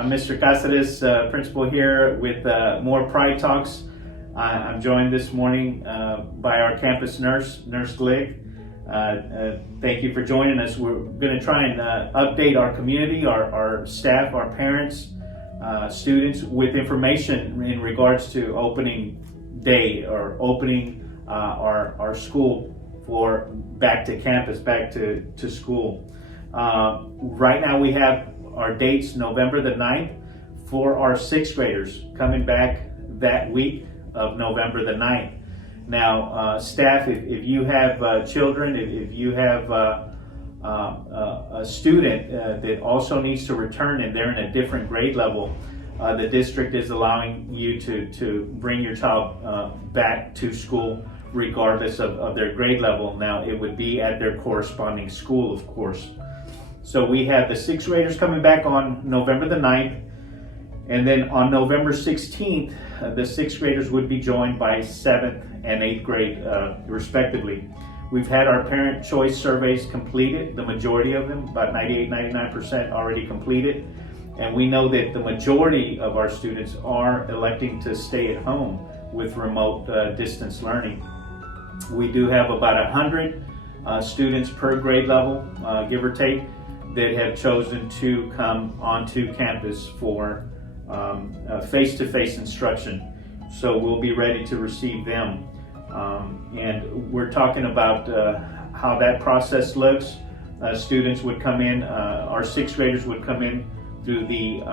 I'm Mr. Cáceres, principal here with more Pride Talks. I'm joined this morning by our campus nurse, Nurse Glick. Thank you for joining us. We're going to try and update our community, our staff, our parents, students with information in regards to opening day or opening our school for back to campus, back to school. Right now we have our dates November the 9th for our sixth graders coming back that week of November the 9th. Now, staff, if you have children, if you have a student that also needs to return and they're in a different grade level, the district is allowing you to bring your child back to school regardless of their grade level. Now, it would be at their corresponding school, of course. So we have the sixth graders coming back on November the 9th, and then on November 16th, the sixth graders would be joined by seventh and eighth grade, respectively. We've had our parent choice surveys completed, the majority of them, about 98-99% already completed, and we know that the majority of our students are electing to stay at home with remote distance learning. We do have about 100 students per grade level, give or take, that have chosen to come onto campus for face-to-face instruction. So we'll be ready to receive them. And we're talking about how that process looks. Students would come in, our sixth graders would come in through the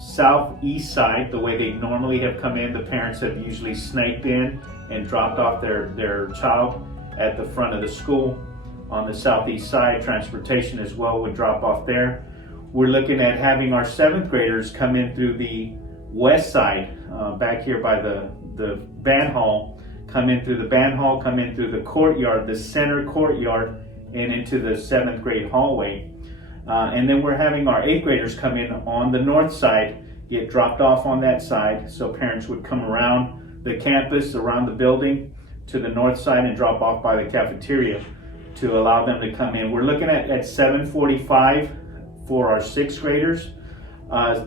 southeast side, the way they normally have come in. The parents have usually snaked in and dropped off their child at the front of the school. On the southeast side, transportation as well would drop off there. We're looking at having our seventh graders come in through the west side, back here by the band hall, come in through the band hall, come in through the courtyard, the center courtyard, and into the seventh grade hallway. And then we're having our eighth graders come in on the north side, get dropped off on that side, so parents would come around the campus, around the building, to the north side and drop off by the cafeteria to allow them to come in. We're looking at 7:45 for our sixth graders,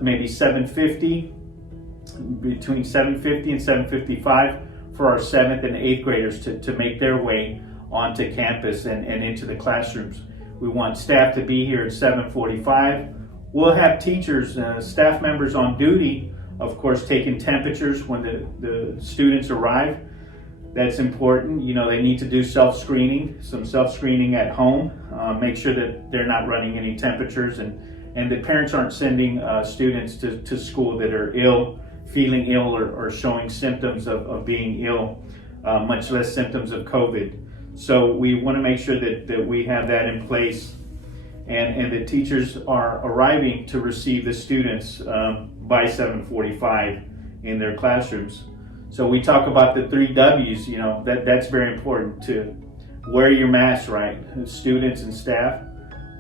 maybe 7:50, between 7:50 and 7:55 for our seventh and eighth graders to make their way onto campus and into the classrooms. We want staff to be here at 7:45. We'll have teachers, staff members on duty, of course, taking temperatures when the students arrive. That's important. You know, they need to do some self-screening at home, make sure that they're not running any temperatures, and that parents aren't sending students to school that are ill, feeling ill, or showing symptoms of being ill, much less symptoms of COVID. So we want to make sure that we have that in place, and the teachers are arriving to receive the students by 7:45 in their classrooms. So we talk about the 3 W's, you know, that's very important, to wear your mask, right? Students and staff,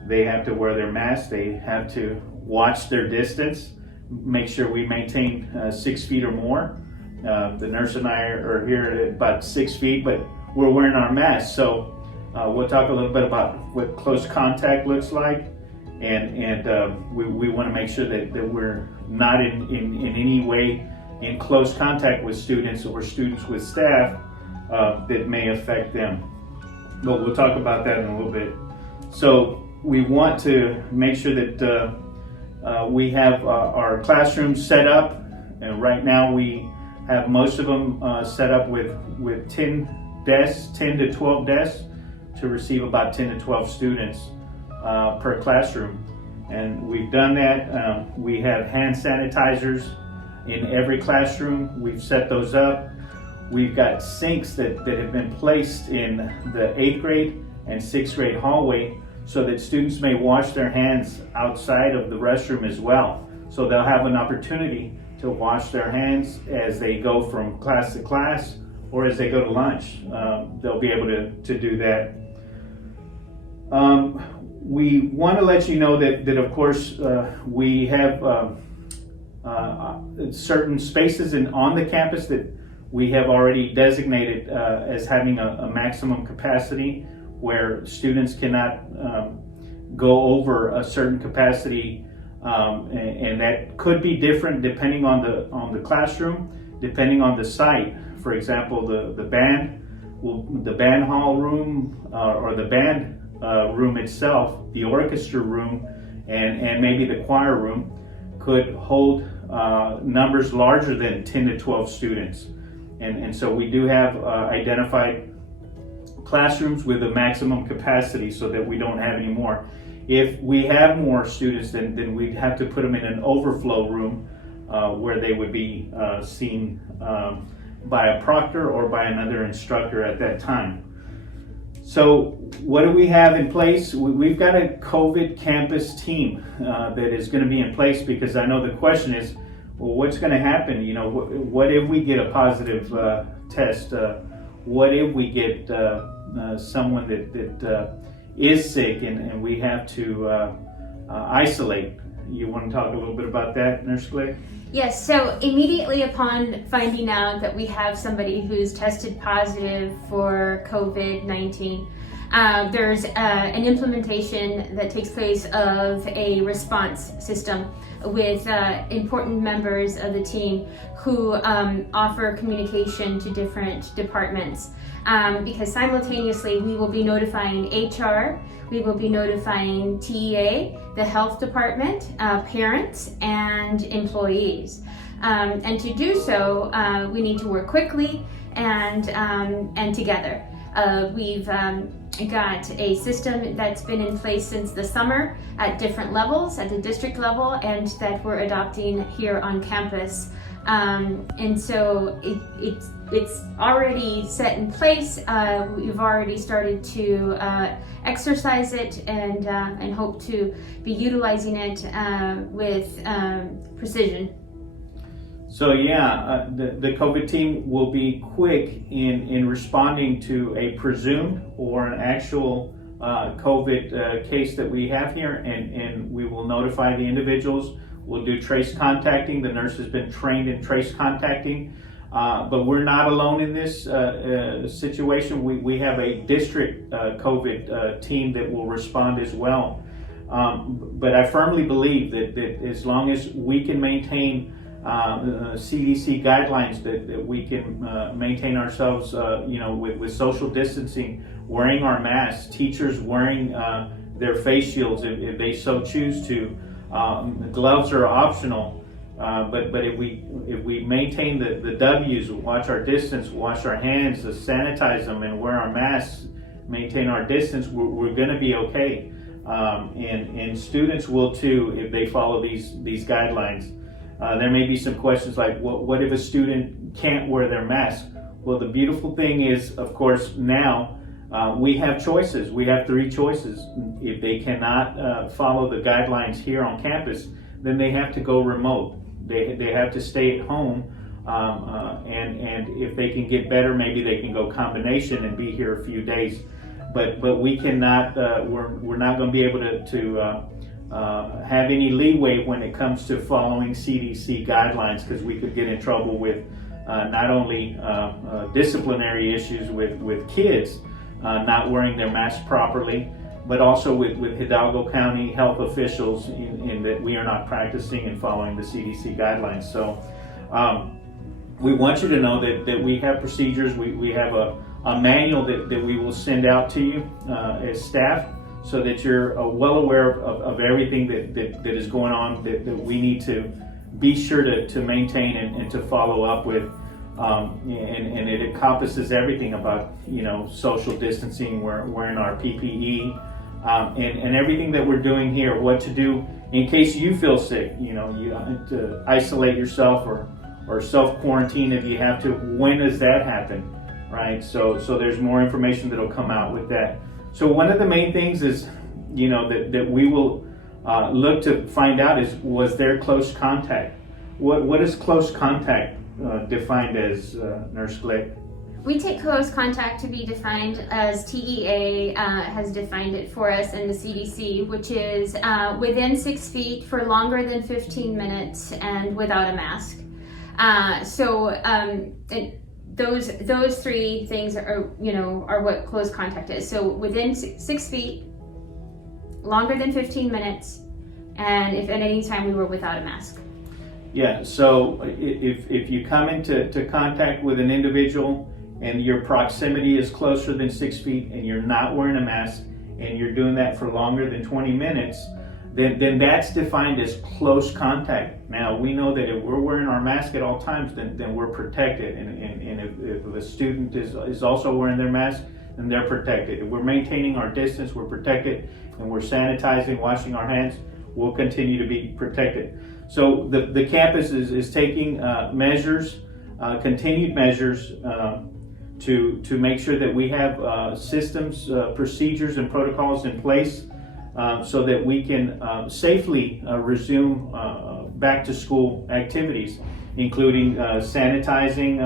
they have to wear their masks, they have to watch their distance, make sure we maintain 6 feet or more. The nurse and I are here at about 6 feet, but we're wearing our masks. So we'll talk a little bit about what close contact looks like, and we want to make sure that we're not in any way in close contact with students or students with staff that may affect them. But we'll talk about that in a little bit. So we want to make sure that we have our classrooms set up, and right now we have most of them set up with 10 desks, 10 to 12 desks, to receive about 10 to 12 students per classroom. And we've done that. We have hand sanitizers in every classroom. We've set those up. We've got sinks that have been placed in the 8th grade and 6th grade hallway so that students may wash their hands outside of the restroom as well. So they'll have an opportunity to wash their hands as they go from class to class or as they go to lunch. They'll be able to do that. We want to let you know that of course we have certain spaces on the campus that we have already designated as having a maximum capacity, where students cannot go over a certain capacity and that could be different depending on the classroom, depending on the site. For example, the band hall room or the band room itself, the orchestra room, and maybe the choir room could hold numbers larger than 10 to 12 students. And so we do have identified classrooms with a maximum capacity so that we don't have any more. If we have more students, then we'd have to put them in an overflow room where they would be seen by a proctor or by another instructor at that time. So what do we have in place? We've got a COVID campus team that is going to be in place, because I know the question is, well, what's going to happen? You know, what if we get a positive test? What if we get someone that is sick and we have to isolate? You want to talk a little bit about that, Nurse Glick? Yes, so immediately upon finding out that we have somebody who's tested positive for COVID-19, there's an implementation that takes place of a response system with important members of the team who offer communication to different departments. Because simultaneously we will be notifying HR, we will be notifying TEA, the health department, parents, and employees. And to do so, we need to work quickly and together. We've got a system that's been in place since the summer at different levels, at the district level, and that we're adopting here on campus. And so it's already set in place. We've already started to exercise it and hope to be utilizing it with precision. So yeah, the COVID team will be quick in responding to a presumed or an actual COVID case that we have here, and we will notify the individuals. We'll do trace contacting. The nurse has been trained in trace contacting, but we're not alone in this situation. We have a district COVID team that will respond as well. But I firmly believe that as long as we can maintain CDC guidelines, that we can maintain ourselves, with social distancing, wearing our masks, teachers wearing their face shields if they so choose to. Gloves are optional, but if we maintain the W's, watch our distance, wash our hands, sanitize them, and wear our masks, maintain our distance, we're going to be okay. And students will too if they follow these guidelines. There may be some questions like, what if a student can't wear their mask? Well, the beautiful thing is, of course, now we have choices. We have 3 choices. If they cannot follow the guidelines here on campus, then they have to go remote. They have to stay at home, and if they can get better, maybe they can go combination and be here a few days. But we cannot. We're not going to be able to have any leeway when it comes to following CDC guidelines, because we could get in trouble with not only disciplinary issues with kids not wearing their masks properly, but also with Hidalgo County health officials in that we are not practicing and following the CDC guidelines. So we want you to know that we have procedures. We have a manual that we will send out to you as staff, so that you're well aware of everything that is going on, that we need to be sure to maintain and to follow up with. And it encompasses everything about, social distancing, wearing our PPE, and everything that we're doing here, what to do in case you feel sick. You have to isolate yourself or self-quarantine if you have to. When does that happen, right? So there's more information that'll come out with that. So one of the main things is, that we will look to find out is, was there close contact? What is close contact defined as, Nurse Glick? We take close contact to be defined as TEA has defined it for us in the CDC, which is within 6 feet for longer than 15 minutes and without a mask. Those 3 things are what close contact is. So within 6 feet, longer than 15 minutes, and if at any time we were without a mask. Yeah, so if you come into contact with an individual and your proximity is closer than 6 feet and you're not wearing a mask and you're doing that for longer than 20 minutes, then that's defined as close contact. Now, we know that if we're wearing our mask at all times, then we're protected. And if a student is also wearing their mask, then they're protected. If we're maintaining our distance, we're protected. And we're sanitizing, washing our hands, we'll continue to be protected. So the campus is taking measures, continued measures, to make sure that we have systems, procedures, and protocols in place so that we can safely resume back to school activities, including sanitizing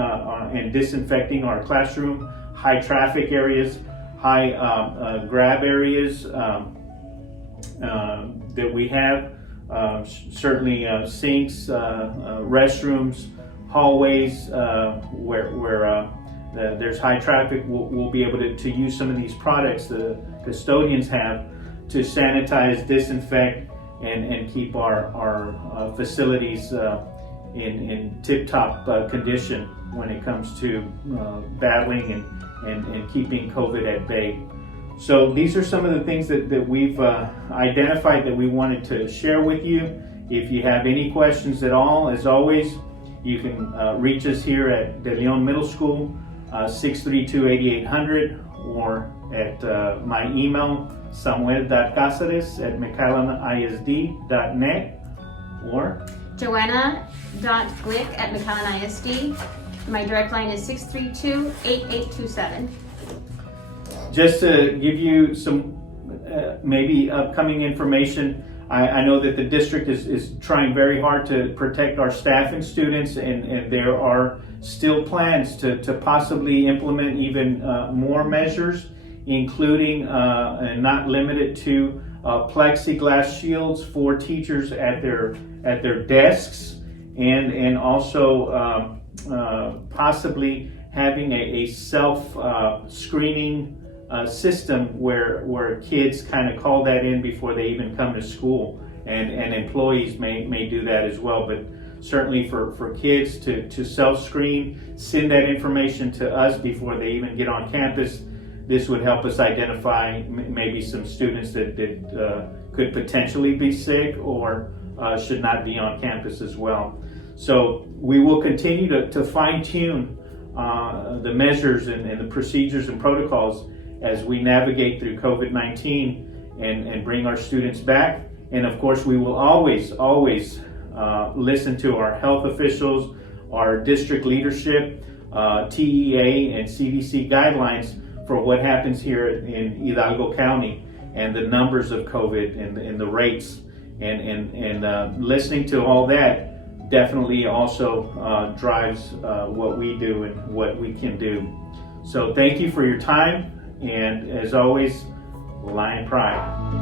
and disinfecting our classroom, high traffic areas, high grab areas that we have, certainly sinks, restrooms, hallways where there's high traffic. We'll be able to use some of these products the custodians have to sanitize, disinfect, and keep our facilities in tip-top condition when it comes to battling and keeping COVID at bay. So these are some of the things that we've identified that we wanted to share with you. If you have any questions at all, as always, you can reach us here at De Leon Middle School, 632-8800, or at my email, samuel.caceres@mcallenisd.net, or Joanna.glick@McAllen ISD. My direct line is 632-8827. just to give you some maybe upcoming information, I know that the district is trying very hard to protect our staff and students, and there are still plans to possibly implement even more measures, including and not limited to plexiglass shields for teachers at their desks, and also possibly having a self screening system where kids kind of call that in before they even come to school, and employees may do that as well. But certainly for kids to self-screen, send that information to us before they even get on campus, this would help us identify maybe some students that could potentially be sick or should not be on campus as well. So we will continue to fine-tune the measures and the procedures and protocols as we navigate through COVID-19 and bring our students back. And of course, we will always listen to our health officials, our district leadership, TEA and CDC guidelines for what happens here in Hidalgo County and the numbers of COVID and the rates. And listening to all that definitely also drives what we do and what we can do. So thank you for your time. And as always, Lion Pride.